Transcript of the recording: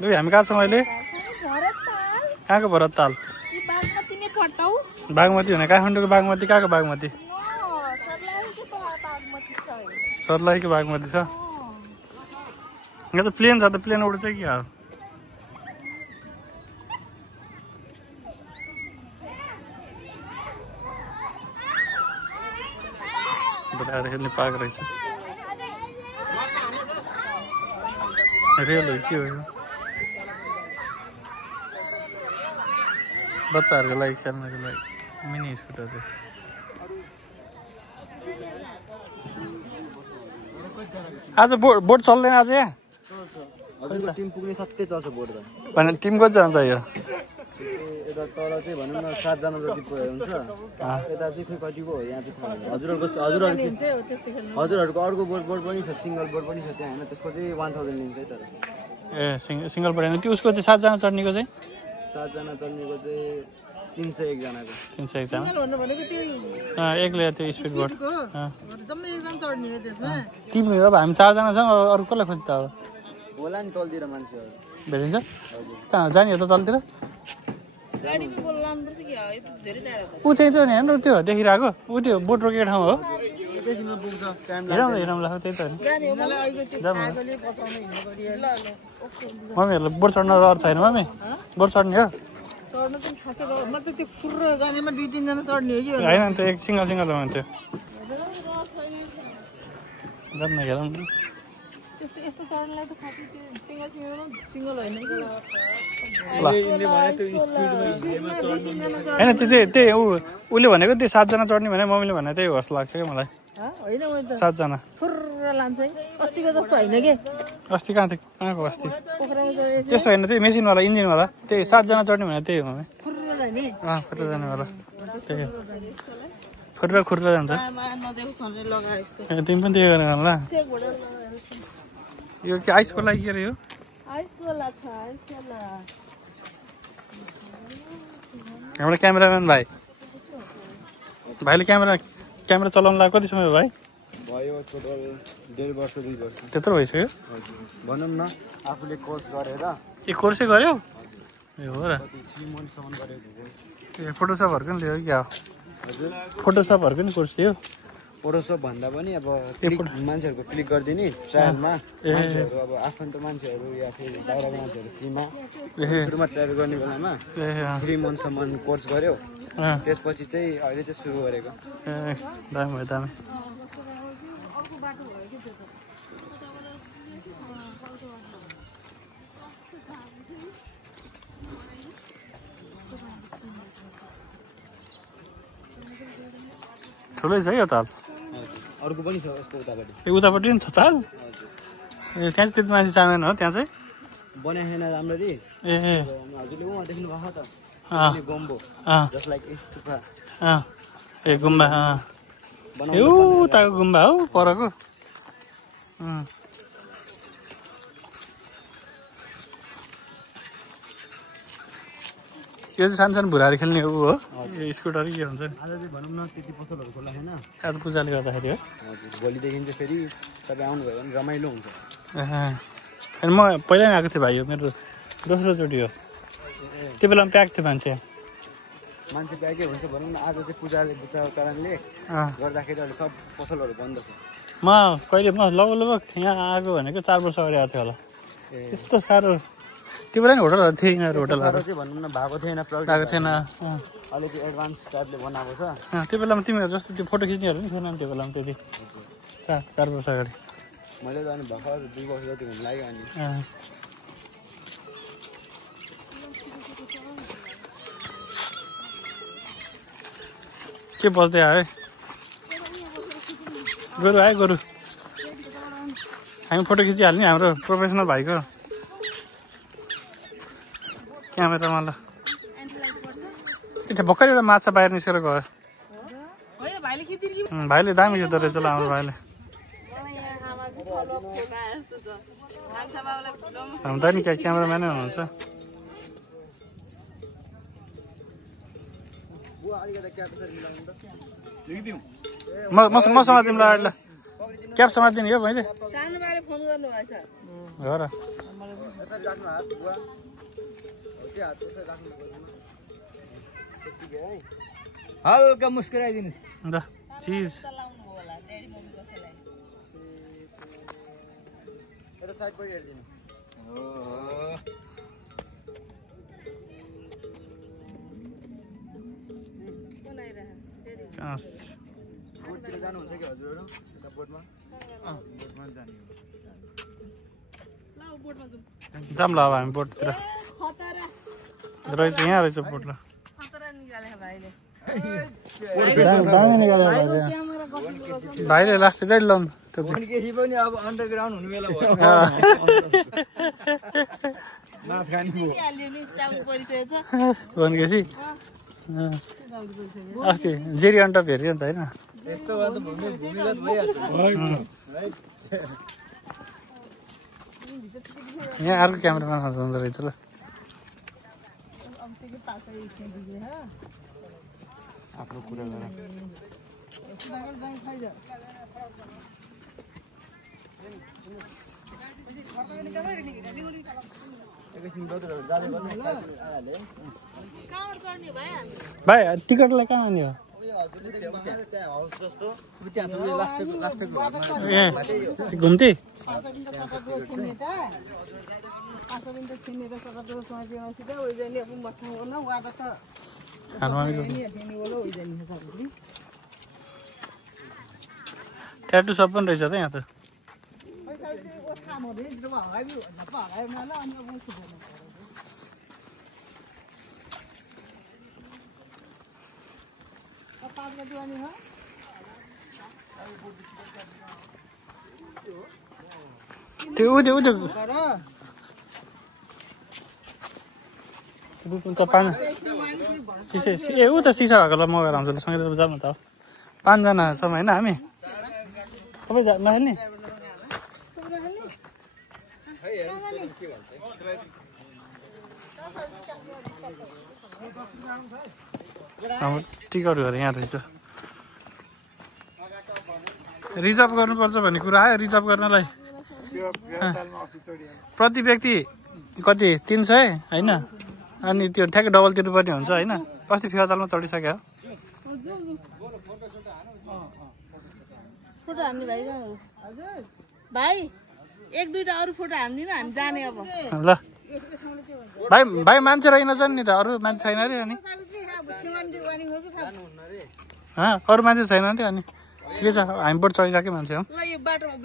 लु हामी कहाँ छौँ अहिले कहाँको भरत ताल बागमती भने काठमाडौँको बागमती कहाँको बागमती सर्लाहीको बागमती छ यहाँ त प्लेन छ त प्लेन उड्छ कि हो बुढाएर खेल्ने पाएको रहेछ रेल हो के हो यो बच्चाहरूको लागि खेल्नको लागि मिनी स्कुटर रहेछ आज बोट चल्दैन आज यहाँ टिम पुग्ने सत्तै चल्छ बोट त भने टिम कति जान्छ यो यता तल चाहिँ भनौँ न 7 जना जति हुन्छ यता चाहिँ खोइ कतिको हो यहाँ चाहिँ हजुरहरूको अर्को बोट पनि छ सिङ्गल बोट पनि छ त्यहाँ होइन त्यसको चाहिँ 1000 लिन्छ है तर ए सिङ्गल बोट होइन त्यो उसको चाहिँ 7 जना चढ्नेको चाहिँ 7 जना चढ्नेको चाहिँ 301 जनाको 301 जना सिङ्गल भन्नु भनेको त्यो एक्लै त्यो स्पिड बोट जम्मै एकजना चढ्ने हो त्यसमा टिम अब हामी 4 जना छौँ अरू कसलाई खोज्छ अब होला नि तलतिर मान्छेहरू भेटिन्छ कहाँ जाने हो त तलतिर गाडी पे बोल लानुपर्छ कि यो त धेरै टाढा ऊ चाहिँ त्यो नि हेर्नु त्यो देखिरहेको ऊ त्यो बोट रोकेको ठाउँ हो त्यसमा पुग्छ टाइम हेरौँ ल त्यही त हो गाडी मलाई अहिले त्यो आगोले बचाउने हिँड्नु पर्यो ल मम्मीहरूलाई बोट चढ्न डर छैन मम्मी बोट चढ्ने हो चढ्न त खासै म त त्यो फुर्र जानेमा 2-3 जना चढ्ने हो कि होइन त एक सिङ्गल हो भन्थ्यो जाऊँ न हेरौँ यस्तो चढ्नलाई त खासै त्यो सिङ्गल होइन होइन त्यही उसले भनेको त्यही 7 जना चढ्ने भने मम्मीले भने त्यही होस् लाग्छ क्या मलाई होइन 7 जना फुर्र लान्छ है अस्तिको जस्तो होइन के अस्ति कहाँ थियो कहाँको अस्ति पोखरामा चढे त्यस्तो होइन त्यही मेसिनवाला इन्जिनवाला त्यही 7 जना चढ्ने भने त्यही हो मम्मी फुर्र जाने फुर्र जानेवाला त्यही फुर्र जान्छ नदेऊ छन्ने लगाए जस्तो तिमी पनि त्यही गरेर होला यो के आइसको लागि के अरे यो आइसकोला छ आइसकोला हाम्रो क्यामेराम्यान भाइले क्यामेरा चलाउनु लाग्यो कति समय भाइ भयो टोटल 1.5 वर्ष 2 वर्ष त्यत्रो भइसक्यो भनौँ न आफूले कोर्स गरेर ए कोर्सै गर्यो ए हो र 3 मन्थसम्म गरेको ए फोटोसपहरूको नि लियो क्या हजुर फोटोसपहरूको नि कोर्स लियो फोटोसप भन्दा पनि अब मान्छेहरूको क्लिक गरिदिने ट्रायलमा मान्छेहरू अब आफन्त मान्छेहरू या फेरि बाहिरको मान्छेहरू फ्रीमा सुरुमा ट्रायल गर्ने बेलामा 3 मन्थसम्म कोर्स गर्यो त्यसपछि चाहिँ अहिले चाहिँ सुरु गरेको ए दामी भयो दामी ठुलै छ यो ताल अर्को पनि छ यसको उतापट्टि ए उतापट्टि नि छ ताल ए त्यहाँ चाहिँ त्यति मान्छे जाँदैन हो त्यहाँ चाहिँ बनाएन राम्ररी ए हजुरले उहाँ देख्नु भएको त गम्बो जस्ट लाइक स्तूपा ए गुम्बा ए उताको गुम्बा हो परको यो चाहिँ सानो भुराहरू खेल्ने ऊ हो स्कुटर के हुन्छ नि आज चाहिँ भनौँ न त्यति पसलहरू खोला छैन आज पूजाले गर्दाखेरि हो हजुर भोलिदेखि चाहिँ फेरि तपाईँ आउनुभयो भने रमाइलो हुन्छ अनि म पहिला नै आएको थिएँ भाइ हो मेरो दोस्रोचोटि हो त्यो बेलामा प्याक थियो मान्छे प्याकै हुन्छ भनौँ न आज चाहिँ पूजाले बुझाएको कारणले गर्दाखेरि अहिले सब पसलहरू बन्द छ म कहिले लगभग यहाँ आएको भनेको 4 वर्ष अगाडि आएको थियो होला त्यस्तो साह्रो त्यो बेला नि होटलहरू थिए यिनीहरू होटलहरू चाहिँ भनौँ न भएको थिएन भएको थिएन अहिले चाहिँ एडभान्स टाइपले बनाएको छ त्यो बेलामा तिमीहरू जस्तो त्यो फोटो खिच्नेहरू पनि थिएन त्यो बेलामा त्यति 4 वर्ष अगाडि मैले त अनि भर्खर 2 वर्ष जति हुन लाग्यो अनि के बस्दै आयो गोरु आयो गोरु हामी फोटो खिचिहाल्ने हाम्रो प्रोफेसनल भाइको क्यामेरामा ल त्यो भर्खर एउटा माछा बाहिर निस्केर गयो भाइले दामी खेल्दो रहेछ ल हाम्रो भाइले हुँदा नि क्या क्यामेराम्यानै हुनुहुन्छ मसँग तिमीलाई ल क्याप समातिदिने हो मैले हो र मलाई पनि। यसरी राख्नु हात बुवा हो त्यो हात यसरी राख्नु पर्दैन त्यतिकै है हल्का मुस्कुराइदिनुस् ल चिज लाउनु होला ड्याडी मम्मी कसैलाई यता साइडबाट हेर्दिनु कुन आइरह ड्याडी बोटतिर जानुहुन्छ कि हजुरहरू यता बोटमा बोटमा जाने ल बोर्डमा जाउँ जाम ल अब हामी बोटतिर खतरा रहेछ यहाँ रहेछ बोट ल खतरा निकाले भाइले भाइले लास्ट गाडी लाउनु केही पनि अब अन्डरग्राउन्ड हुने बेला भयो माफ खाने भयो हाल्यो नि चाउ परिचय छ भनेपछि अस्ति जेरी अन्डा भेट्यो नि त होइन यस्तो भए त भूमिगत भइहाल्छ यहाँ अर्को क्यामेरामा हुँदो रहेछ ल अब चाहिँ पासै दिए ह आफ्नो कुरा गर एकैछिन बदल जाले गर्ने आइहाले कहाँबाट चढ्ने भाइ हामी भाइ टिकटलाई कहाँ आउने हो त्यहाँ हाउस जस्तो त्यहाँ छ लास्टको ए घुम्ती ट्याटु सब पनि रहेछ त यहाँ त त्यो उ त पानी ए ऊ त सिसा भएकोलाई मगाएर आउँछ ल सँगै जाऊँ न त 5 जना छौँ होइन हामी तपाईँ नखेल्ने हाम्रो टिकटहरू यहाँ रहेछ रिजर्भ गर्नुपर्छ भन्ने कुरा आयो रिजर्भ गर्नलाई प्रति व्यक्ति कति 300 होइन अनि त्यो ठ्याक्कै डबल तिर्नुपर्ने हुन्छ होइन अस्ति फेवातालमा चढिसक्यो फोटो हान्ने भाइ भाइ 1-2टा अरू फोटो हान्दिन हामी जाने अब ल भाइ मान्छे रहेनछ नि त अरू मान्छे छैन अरे अनि अरू मान्छे छैन अरे अनि के छ हामी बोट चढिरहेकै मान्छे हो ल यो बाटोमा